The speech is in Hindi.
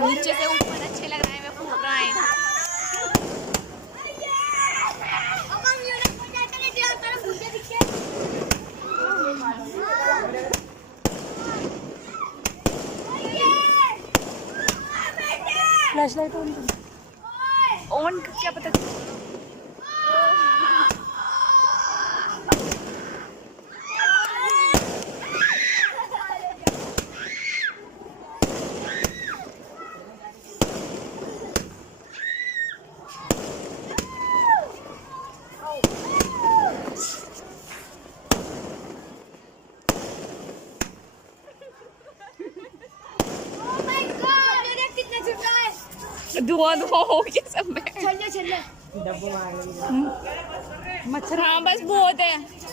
नीचे से ऊपर अच्छे लग रहे हैं, मैं फूक रहा है। फ्लैशलाइट ऑन क्या पता। धुआं धुआं हो गया सब में। मच्छर हाँ बस बहुत है।